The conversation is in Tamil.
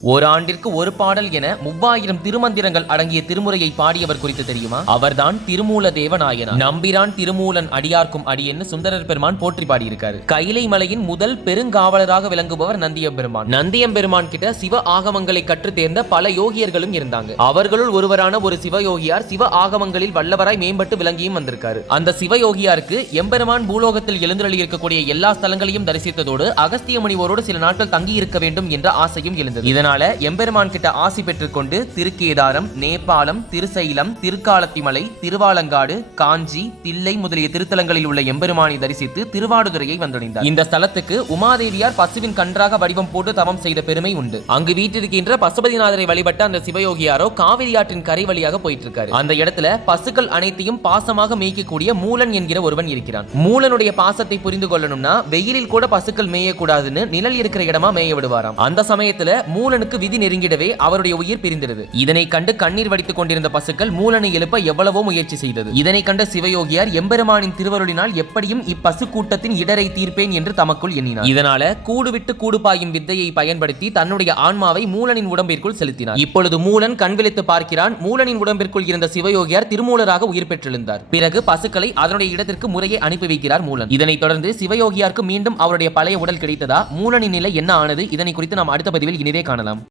ஓராண்டிற்கு ஒரு பாடல் என 3000 திருமந்திரங்கள் அடங்கிய திருமுறையை பாடியவர் குறித்து தெரியுமா? அவர்தான் திருமூல தேவநாயனார். நம்பிரான் திருமூலன் அடியார்க்கும் அடியன்னு சுந்தரர் பெருமான் போற்றி பாடியிருக்காரு. கைலை மலையின் முதல் பெருங்காவலராக விளங்குபவர் நந்தியம்பெருமான். நந்தியம்பெருமான் கிட்ட சிவ ஆகமங்களை கற்று தேர்ந்த பல யோகியர்களும் இருந்தாங்க. அவர்களுள் ஒருவரான ஒரு சிவயோகியார் சிவ ஆகமங்களில் வல்லவராய் மேம்பட்டு விளங்கியும் வந்திருக்காரு. அந்த சிவயோகியாருக்கு எம்பெருமான் பூலோகத்தில் எழுந்தருளி இருக்கக்கூடிய எல்லா ஸ்தலங்களையும் தரிசித்ததோடு அகஸ்திய முனிவரோடு சில நாட்கள் தங்கி இருக்க வேண்டும் என்ற ஆசையும் எழுந்தது. எம்பெருமான் கிட்ட ஆசி பெற்றுக்கொண்டு திருக்கேதாரம், நேபாளம், திருசைலம், திருக்காலத்திமலை, திருவாலங்காடு, காஞ்சி, தில்லை முதலிய திருத்தலங்களில் உள்ள எம்பெருமானை தரிசித்து திருவாடுதுறையை வந்தடைந்தார். இந்த ஸ்தலத்துக்கு உமாதேவியார் பசுவின் கன்றாக வடிவம் போட்டு தவம் செய்த பெருமை உண்டு. அங்கு வீட்டிருக்கின்ற பசுபதிநாதரை வழிபட்ட அந்த சிவயோகியாரோ காவிரி ஆற்றின் கரை வழியாக போயிட்டு இருக்காரு. அந்த இடத்துல பசுக்கள் அனைத்தையும் பாசமாக மேய்க்கக்கூடிய மூலன் என்கிற ஒருவன் இருக்கிறான். மூலனுடைய பாசத்தை புரிந்து கொள்ளணும்னா வெயிலில் கூட பசுக்கள் மேயக்கூடாதுன்னு நிழல் இருக்கிற இடமா மேய விடுவாராம். அந்த சமயத்துல மூலனுக்கு விதி நெருங்கிடவே அவருடைய உயிர் பிரிந்தது. இதனை கண்டு கண்ணீர் வடித்துக் கொண்டிருந்த பசுக்கள் மூலனை எழுப்ப எவ்வளவோ முயற்சி செய்தது. இதனை கண்ட சிவயோகியார் எம்பெருமானின் திருவருளினால் எப்படியும் இப்பசு கூட்டத்தின் இடரை தீர்ப்பேன் என்று தமக்குள் எண்ணினார். இதனால கூடு விட்டு கூடு பாயும் வித்தையை பயன்படுத்தி தன்னுடைய ஆன்மாவை மூலனின் உடம்பிற்குள் செலுத்தினார். இப்பொழுது மூலன் கண் விழித்து பார்க்கிறான். மூலனின் உடம்பிற்குள் இருந்த சிவயோகியார் திருமூலராக உயிர் பெற்றெழுந்தார். பிறகு பசுக்களை அதனுடைய இடத்திற்கு முறையை அனுப்பி வைக்கிறார் மூலன். இதனைத் தொடர்ந்து சிவயோகியாருக்கு மீண்டும் அவருடைய பழைய உடல் கிடைத்ததா, மூலனின் நிலை என்ன ஆனது, இதனை குறித்து நாம் அடுத்த பதிவில் இனிதே காணலாம்.